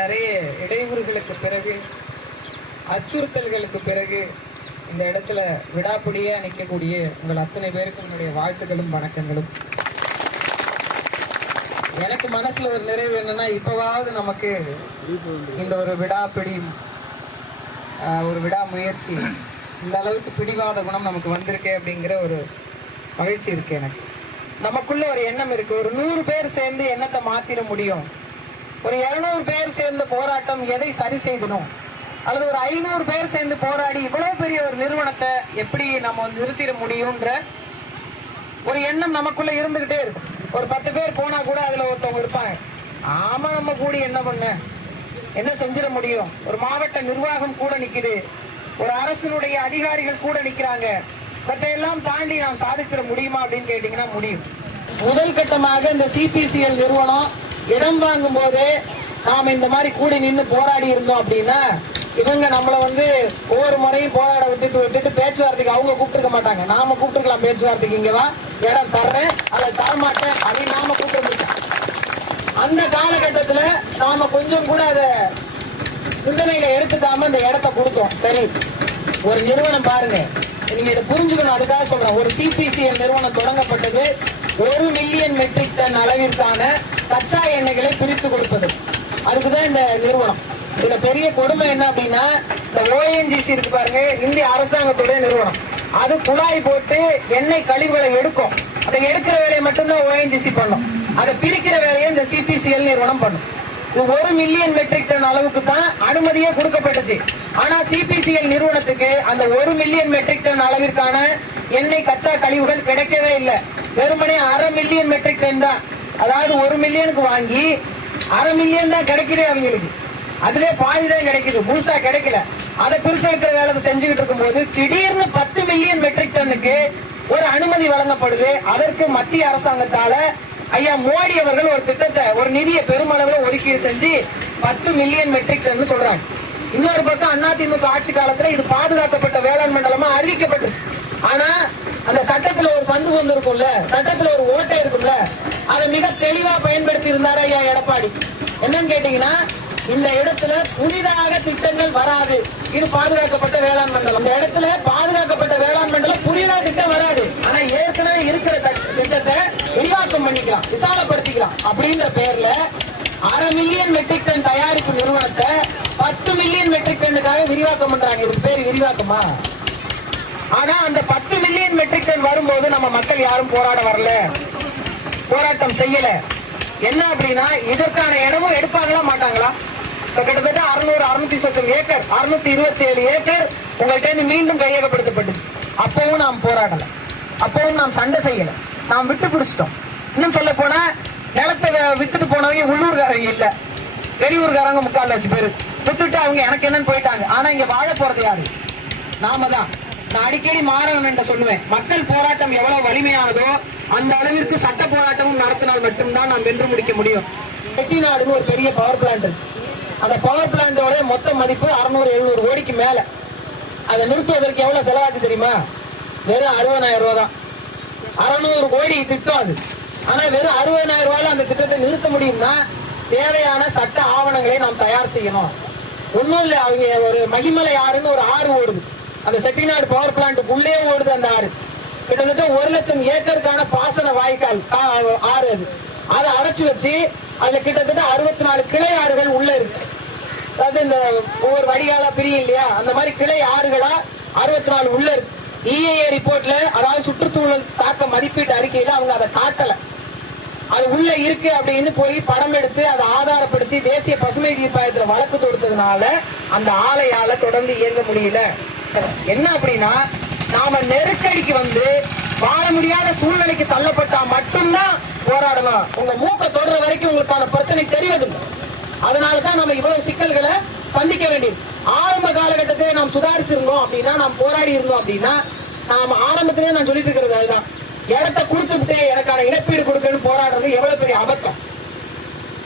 நிறைய இடையூறுகளுக்கு பிறகு, அச்சுறுத்தல்களுக்கு பிறகு இந்த இடத்துல விடாப்பிடியா நிற்கக்கூடிய உங்கள் அத்தனை பேருக்கு என்னுடைய வாழ்த்துக்களும் வணக்கங்களும். எனக்கு மனசுல ஒரு நிறைவு என்னன்னா, இப்பவாவது நமக்கு இந்த ஒரு விடாப்பிடி, ஒரு விடாமுயற்சி, இந்த அளவுக்கு பிடிவாத குணம் நமக்கு வந்திருக்கு அப்படிங்கிற ஒரு மகிழ்ச்சி இருக்கு. எனக்கு நமக்குள்ள ஒரு எண்ணம் இருக்கு, ஒரு 100 பேர் சேர்ந்து எண்ணத்தை மாத்திர முடியும், ஒரு 200 பேர் சேர்ந்த போராட்டம் எதை சரி செய்யணும், அல்லது ஒரு 500 பேர் சேர்ந்து போராடி இவ்வளவு பெரிய ஒரு நிறுவனத்தை எப்படி நம்ம நிறுத்திட முடியும்ன்ற ஒரு எண்ணம் நமக்குள்ள இருந்துகிட்டே இருக்கும். ஒரு 10 பேர் போனா கூட அதுல ஒருத்தவங்க இருப்பாங்க, ஆமா நம்ம கூடி என்ன பண்ண, என்ன செஞ்சிட முடியும், ஒரு மாவட்ட நிர்வாகம் கூட நிக்குது, ஒரு அரசினுடைய அதிகாரிகள் கூட நிக்கிறாங்க, இவற்றையெல்லாம் தாண்டி நாம் சாதிச்சிட முடியுமா அப்படின்னு கேட்டீங்கன்னா முடியும். முதல் கட்டமாக இந்த சிபிசிஎல் நிறுவனம் இடம் வாங்கும் போது நாம இந்த மாதிரி கூடி நின்று போராடி இருந்தோம் அப்படின்னா, இவங்க நம்மள ஒவ்வொரு முறையும் போராட விட்டுட்டு பேச்சுவார்த்தைக்கு அவங்க கூப்பிட்டுருக்க மாட்டாங்க, நாம கூப்பிட்டுருக்கலாம் பேச்சுவார்த்தைக்கு, இங்கவா இடம் தர்றேன் அதை தரமாட்டேன் அப்படின்னு நாம கூப்பிட்டு. அந்த காலகட்டத்துல நாம கொஞ்சம் கூட அதை சிந்தனையில எடுத்துக்காம இந்த இடத்த கொடுத்தோம். சரி, ஒரு நிறுவனம் பாருங்க, நீங்க இதை புரிஞ்சுக்கணும், அதுக்காக சொல்றேன். ஒரு சிபிசிஎல் நிறுவனம் தொடங்கப்பட்டது 1 மில்லியன் மெட்ரிக் டன் அளவிற்கான கச்சா எண்ணெய்களை பிரித்து கொடுப்பது. அதுக்குதான் இந்த நிறுவனம். இதுல பெரிய கொடுமை என்ன அப்படின்னா, இந்த ஓஎன்ஜிசி இருக்கு பாருங்க, இந்திய அரசாங்கத்துடைய நிறுவனம், அது குழாய் போட்டு எண்ணெய் கழிவுகளை எடுக்கும். அதை எடுக்கிற வேலையை மட்டும்தான் ஓஎன்ஜிசி பண்ணும், அதை பிரிக்கிற வேலையை இந்த சிபிசிஎல் நிறுவனம் பண்ணும். இது 1 மில்லியன் மெட்ரிக் டன் அளவுக்கு தான் அனுமதியே கொடுக்கப்பட்டுச்சு. ஆனா சிபிசிஎல் நிறுவனத்துக்கு அந்த 1 மில்லியன் மெட்ரிக் டன் அளவிற்கான எண்ணெய் கச்சா கழிவுகள் கிடைக்கவே இல்லை. வெறுமனே 1/2 மில்லியன் மெட்ரிக் டன் தான். அதாவது 1 மில்லியனுக்கு வாங்கி 1/2 மில்லியன் தான் கிடைக்குது அவங்களுக்கு, அதுல பாதி தான் கிடைக்குது, முழுசா கிடைக்கல. அதை பிரிச்செடுக்கிற வேலை செஞ்சுக்கிட்டு இருக்கும் போது திடீர்னு 10 மில்லியன் மெட்ரிக் டன்னுக்கு ஒரு அனுமதி வழங்கப்படுது. அதற்கு மத்திய அரசாங்கத்தால ஐயா மோடி அவர்கள் ஒரு திட்டத்தை, ஒரு நிதியை பெருமளவில் ஒதுக்கீடு செஞ்சு 10 மில்லியன் மெட்ரிக் டன் சொல்றாங்க. இன்னொரு பக்கம் அதிமுக ஆட்சி காலத்துல இது பாதுகாக்கப்பட்ட வேளாண் மண்டலமா அறிவிக்கப்பட்டுச்சு. ஆனா அந்த சட்டத்துல ஒரு சந்து வந்து இருக்கும்ல, சட்டத்துல ஒரு ஓட்டை இருக்கும்ல, அதை மிக தெளிவா பயன்படுத்தி இருந்தாரு ஐயா எடப்பாடி. என்னன்னு கேட்டீங்கன்னா, இந்த இடத்துல புதிதாக திட்டங்கள் வராது, இது பாதுகாக்கப்பட்ட வேளாண் மண்டலம். இந்த இடத்துல பாதுகாக்கப்பட்ட வேளாண் மண்டலம் புதிதாக திட்டம் வராது, ஆனா ஏற்கனவே இருக்கிற திட்டத்தை விரிவாக்கம் பண்ணிக்கலாம், விசாலப்படுத்திக்கலாம் அப்படின்ற பேர்ல 1/2 மில்லியன் மெட்ரிக் டன் தயாரிப்பு நிறுவனத்தை 10 மில்லியன் மெட்ரிக் டன்னுக்காக விரிவாக்கம் பண்றாங்க. இதுக்கு பேர் விரிவாக்கமா? ஆனா அந்த 10 மில்லியன் மெட்ரிக் டன் வரும்போது நம்ம மக்கள் யாரும் போராட வரல, போராட்டம் செய்யல. என்ன அப்படின்னா, இதற்கான இடமும் எடுப்பாங்களா மாட்டாங்களா? கிட்டத்தட்ட 600-600 ஏக்கர், 627 ஏக்கர் உங்கள்கிட்ட மீண்டும் கையகப்படுத்தப்பட்டுச்சு. அப்பவும் நாம் போராடல, அப்பவும் நாம் சண்டை செய்யல, நாம் விட்டு பிடிச்சிட்டோம். இன்னும் சொல்ல போனா, நிலத்தை வித்துட்டு போனவங்க உள்ளூர்காரங்க இல்ல, வெளியூர்காரங்க 3/4 பேர் விட்டுட்டு அவங்க எனக்கு என்னன்னு போயிட்டாங்க. ஆனா இங்க வாழ போறது யாரு? நாம தான். நான் அடிக்கடி மாறவன் சொல்லுவேன், மக்கள் போராட்டம் எவ்வளவு வலிமையானதோ அந்த அளவிற்கு சட்ட போராட்டமும் நடத்தினால் மட்டும்தான் நாம் வென்று முடிக்க முடியும். செட்டிநாடுன்னு ஒரு பெரிய பவர் பிளான்ட் இருக்கு. அந்த பவர் பிளான்டோட மொத்த மதிப்பு 600-700 கோடிக்கு மேல. அதை நிறுத்துவதற்கு எவ்வளவு செலவாச்சு தெரியுமா? வெறும் 60,000 ரூபாய் தான். 600 கோடி திட்டம் அது. ஆனா வெறும் 60,000 ரூபாயில அந்த திட்டத்தை நிறுத்த முடியும்னா தேவையான சட்ட ஆவணங்களை நாம் தயார் செய்யணும். ஒன்னும் இல்லை, அவங்க ஒரு மகிமலை ஆறுன்னு ஒரு ஆறு ஓடுது, அந்த செட்டிநாடு பவர் பிளான்ட்டுக்குள்ளே ஓடுது அந்த ஆறு. கிட்டத்தட்ட 1 லட்சம் ஏக்கருக்கான பாசன வாய்க்கால் ஆறு அது. அதை அடைச்சு வச்சு அதுல கிட்டத்தட்ட 64 கிளை ஆறுகள் உள்ள இருக்கு. அதாவது இந்த ஒவ்வொரு வடிகாலா பிரியும் இல்லையா, அந்த மாதிரி கிளை ஆறுகளா 64 உள்ள இருக்கு. EIA ரிப்போர்ட்ல, அதாவது சுற்றுச்சூழல் தாக்க மதிப்பீட்டு அறிக்கையில அவங்க அதை காட்டல. அது உள்ள இருக்கு அப்படின்னு போய் படம் எடுத்து அதை ஆதாரப்படுத்தி தேசிய பசுமை தீர்ப்பாயத்துல வழக்கு தொடுத்ததுனால அந்த ஆலையால தொடர்ந்து இயங்க முடியல. என்ன அப்படின்னா, நாம நெருக்கடிக்கு வாழ முடியாத சூழ்நிலைக்கு தள்ளப்பட்டா மட்டும்தான் போராடணும். உங்க மூக்க தொடர வரைக்கும் உங்களுக்கான பிரச்சனை தெரிவதில்லை. அதனாலதான் நம்ம இவ்வளவு சிக்கல்களை சந்திக்க வேண்டியது. ஆரம்ப காலகட்டத்திலே நாம் சுதாரிச்சிருந்தோம் அப்படின்னா, நாம் போராடி இருந்தோம் அப்படின்னா, நாம் ஆரம்பத்திலே நான் சொல்லிட்டு இருக்கிறது அதுதான், இடத்தை கொடுத்துட்டு எனக்கான இழப்பீடு கொடுக்கணும்னு போராடுறது எவ்வளவு பெரிய அபத்தம்.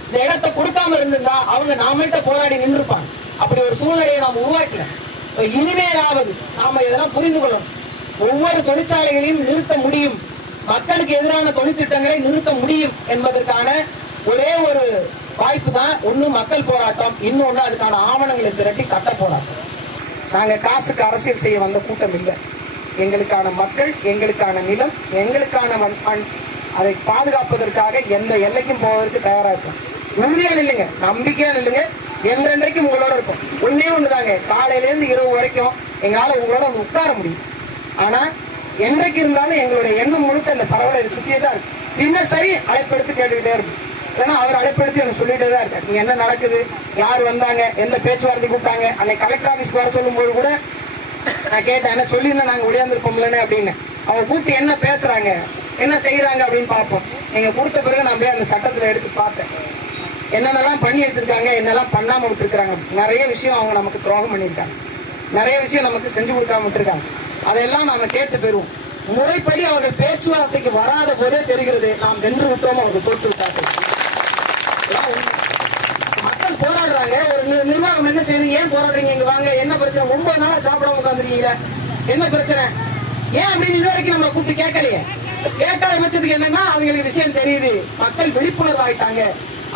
இந்த இடத்தை கொடுக்காம இருந்திருந்தா அவங்க நாமள்கிட்ட போராடி நின்றுப்பாங்க. அப்படி ஒரு சூழ்நிலையை நாம் உருவாக்கல. இனிமேலாவது நாம இதெல்லாம் புரிந்து கொள்ளணும். ஒவ்வொரு தொழிற்சாலைகளையும் நிறுத்த முடியும், மக்களுக்கு எதிரான தொழிற்திட்டங்களை நிறுத்த முடியும் என்பதற்கான ஒரே ஒரு வாய்ப்பு தான். ஒண்ணு மக்கள் போராட்டம், இன்னொன்னு அதுக்கான ஆவணங்களை திரட்டி சட்ட போராட்டம். நாங்க காசுக்கு அரசியல் செய்ய வந்த கூட்டம் இல்லை. எங்களுக்கான மக்கள், எங்களுக்கான நிலம், எங்களுக்கான மண், அதை பாதுகாப்பதற்காக எந்த எல்லைக்கும் போவதற்கு தயாரா இருக்கும். உறுதியா நில்லுங்க, நம்பிக்கையா நில்லுங்க, என்றென்றைக்கும் உங்களோட இருக்கும். ஒன்னே ஒண்ணுதாங்க, காலையில இருந்து இரவு வரைக்கும் எங்களால உங்களோட உட்கார முடியும். ஆனா என்றைக்கு இருந்தாலும் எங்களுடைய எண்ணம் முழுக்க அந்த பரவலை சுற்றியே தான் இருக்கு. தினசரி அழைப்பெடுத்து கேட்டுக்கிட்டே இருக்கும். ஏன்னா அவர் அழைப்பெடுத்து எனக்கு சொல்லிட்டே தான் இருக்காரு, நீங்க என்ன நடக்குது, யார் வந்தாங்க, எந்த பேச்சுவார்த்தை கூப்பிட்டாங்க. அன்னைக்கு கலெக்டர் ஆபீஸ்க்கு வர சொல்லும் போது கூட நான் கேட்டேன், என்ன சொல்லியிருந்தா நாங்க ஒளியாந்துருப்போம்லன்னு அப்படின்னு. அவங்க கூப்பிட்டு என்ன பேசுறாங்க, என்ன செய்யறாங்க அப்படின்னு பார்ப்போம். நீங்க கொடுத்த பிறகு நான் போய் அந்த சட்டத்துல எடுத்து பார்த்தேன், என்னென்னலாம் பண்ணி வச்சிருக்காங்க, என்னெல்லாம் பண்ணாம விட்டுருக்காங்க. நிறைய விஷயம் அவங்க நமக்கு துரோகம் பண்ணியிருக்காங்க, நிறைய விஷயம் நமக்கு செஞ்சு கொடுக்காம விட்டுருக்காங்க. அதெல்லாம் நாம கேட்டு பெறுவோம். முறைப்படி அவர்கள் பேச்சுவார்த்தைக்கு வராத போதே தெரிகிறது நாம் வென்று விட்டோம், அவர்கள் தோற்று விட்டார்கள். மக்கள் போராடுறாங்க, ஒரு நிர்வாகம் என்ன செய்யுது, ஏன் போராடுறீங்க, இங்க வாங்க, என்ன பிரச்சனை, 9 நாளா சாப்பிடாம உட்காந்துருக்கீங்க, என்ன பிரச்சனை, ஏன் அப்படின்னு இது வரைக்கும் நம்மளை கூப்பிட்டு கேட்கலையே. கேட்காத பட்சத்துக்கு என்னன்னா அவங்களுக்கு விஷயம் தெரியுது, மக்கள் விழிப்புணர்வு ஆயிட்டாங்க.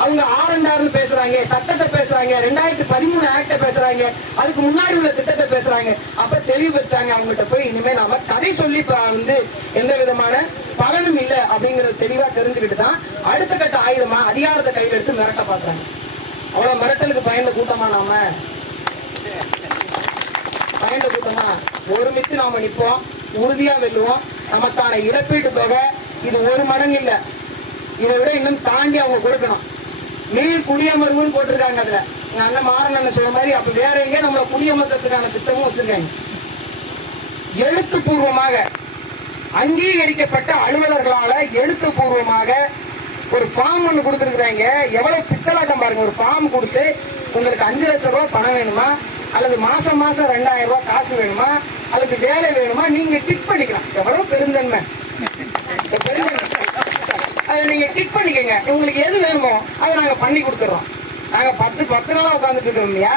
அவங்க ஆரண்டார்னு பேசுறாங்க, சட்டத்தை பேசுறாங்க, 2013 ஆக்ட பேசுறாங்க, அதுக்கு முன்னாடி உள்ள திட்டத்தை பேசுறாங்க. அப்ப தெளிவு பெற்றாங்க. அவங்ககிட்ட போய் இனிமே நாம கதை சொல்லி எந்த விதமான பலனும் இல்லை அப்படிங்கறது தெளிவா தெரிஞ்சுக்கிட்டு தான் அடுத்த கட்ட ஆயுதமா அதிகாரத்தை கையில எடுத்து மிரட்ட பாக்குறாங்க. அவ்வளவு மிரட்டலுக்கு பயந்த கூட்டமா நாம, பயந்த கூட்டமா ஒருமித்து நாம நிற்போம், உறுதியா வெல்லுவோம். நமக்கான இழப்பீட்டு தொகை இது 1 மடங்கு இல்ல, இதை விட இன்னும் தாண்டி அவங்க கொடுக்கணும். நீர் குடியமர்வுன்னு போட்டிருக்காங்க. அதுல அண்ணன் மாறன் சொன்ன மாதிரி அப்ப வேற எங்க நம்மள குடியமர்த்தத்துக்கான திட்டமும் வச்சிருக்காங்க. எழுத்துப்பூர்வமாக அங்கீகரிக்கப்பட்ட அலுவலர்களால எழுத்துப்பூர்வமாக ஒரு ஃபார்ம் ஒண்ணு கொடுத்துருக்காங்க. எவ்வளவு பித்தலாட்டம் பாருங்க. ஒரு ஃபார்ம் கொடுத்து உங்களுக்கு 5 லட்சம் ரூபாய் பணம் வேணுமா, அல்லது மாசம் 2000 ரூபாய் காசு வேணுமா, அதுக்கு வேலை வேணுமா, நீங்க டிக் பண்ணிக்கலாம். எவ்வளவு பெருந்தன்மை. அதை நீங்க கிளிக் பண்ணிக்கங்க. உங்களுக்கு எது வேணுமோ அதை நாங்க பண்ணி கொடுத்துறோம். நாங்க 10 நாளா உட்காந்துட்டு இருக்கோம் இல்லையா,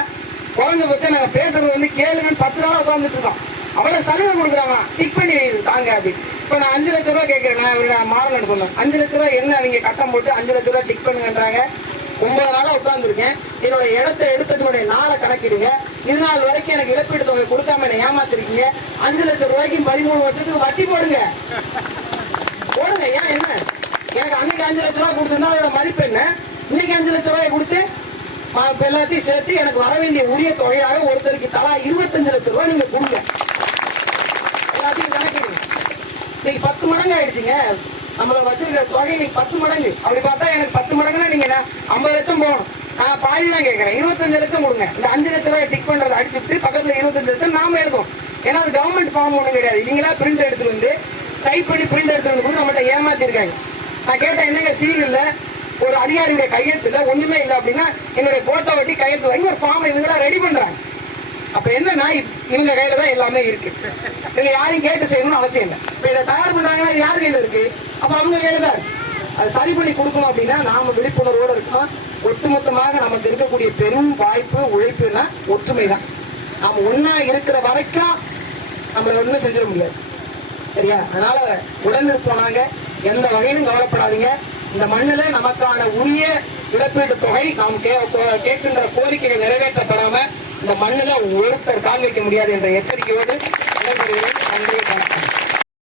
குறைஞ்சபட்சம் நாங்க பேசுறது வந்து கேளுங்கன்னு 10 நாளா உட்காந்துட்டு இருக்கோம். அவ்வளவு சலுகை கொடுக்குறாங்க, டிக் பண்ணி தாங்க அப்படின்னு. இப்ப நான் 5 லட்சம் ரூபாய் கேட்கிறேன், நான் மாறலன்னு சொன்னேன். 5 லட்சம் ரூபாய் என்ன அவங்க கட்டம் போட்டு 5 லட்சம் ரூபாய் டிக் பண்ணுங்கன்றாங்க. 9 நாளா உட்கார்ந்துருக்கேன். என்னோட இடத்தை எடுத்ததுடைய நாளை கணக்கிடுங்க. இது நாள் வரைக்கும் எனக்கு இழப்பீடு தொகை கொடுக்காம என்ன ஏமாத்திருக்கீங்க. 5 லட்சம் ரூபாய்க்கு 13 வருஷத்துக்கு வட்டி போடுங்க. ஏன் என்ன, எனக்கு அன்னைக்கு 5 லட்சம் ரூபாய் கொடுத்திருந்தா அதோட மதிப்பு என்ன, இன்னைக்கு 5 லட்சம் ரூபாய் கொடுத்து எல்லாத்தையும் சேர்த்து எனக்கு வர வேண்டிய உரிய தொகையாக ஒருத்தருக்கு தலா 25 லட்சம் ரூபாய் நீங்க கொடுங்க. எல்லாத்தையும் கணக்கிடுங்க. இன்னைக்கு 10 மடங்கு ஆயிடுச்சுங்க. நம்மள வச்சிருக்கிற தொகை இன்னைக்கு 10 மடங்கு. அப்படி பார்த்தா எனக்கு 10 மடங்குன்னா நீங்க 50 லட்சம் போகணும். நான் பாதி தான் கேட்கறேன், 25 லட்சம் கொடுங்க. இந்த 5 லட்சம் ரூபாய் டிக் பண்றதை அடிச்சுட்டு பக்கத்துல 25 லட்சம் நாம எழுதுவோம். ஏன்னா அது கவர்மெண்ட் ஃபார்ம் ஒண்ணும் கிடையாது. நீங்களா பிரிண்ட் எடுத்துட்டு வந்து டைப் பண்ணி பிரிண்ட் எடுத்துட்டு வந்து நம்மகிட்ட ஏமாத்தி இருக்காங்க. நான் கேட்டேன், என்னங்க சீல் இல்ல, ஒரு அதிகாரியுடைய கையெழுத்து இல்ல, ஒண்ணுமே இல்லை அப்படின்னா என்னுடைய போட்டோ ஒட்டி கையெழுத்து வாங்கி ஒரு ஃபார்ம் இவங்க ரெடி பண்றாங்க. அப்ப என்னன்னா இவங்க கையில தான் எல்லாமே இருக்கு. இவங்க யாரையும் கேட்டு செய்யணும்னு அவசியம் இல்லை. இப்ப இதை தயார் பண்றாங்கன்னா யார் கையில இருக்கு, அப்ப அவங்க கையில தான் இருக்கு. அது சரி பண்ணி கொடுக்கணும் அப்படின்னா நாம விழிப்புணர்வோடு இருக்கணும். ஒட்டுமொத்தமாக நமக்கு இருக்கக்கூடிய பெரும் வாய்ப்பு உழைப்புன்னா ஒற்றுமை தான். நாம ஒன்னா இருக்கிற வரைக்கும் நம்மள ஒண்ணும் செஞ்சிட முடியாது. சரியா? அதனால உடனிருப்போம். நாங்க எந்த வகையிலும் கவலைப்படாதீங்க. இந்த மண்ணில நமக்கான உரிய இழப்பீட்டு தொகை நாம் கேட்கின்ற கோரிக்கைகள் நிறைவேற்றப்படாம இந்த மண்ணில ஒருத்தர் கால் வைக்க முடியாது என்ற எச்சரிக்கையோடு விடைபெறுகிறேன். நன்றி, வணக்கம்.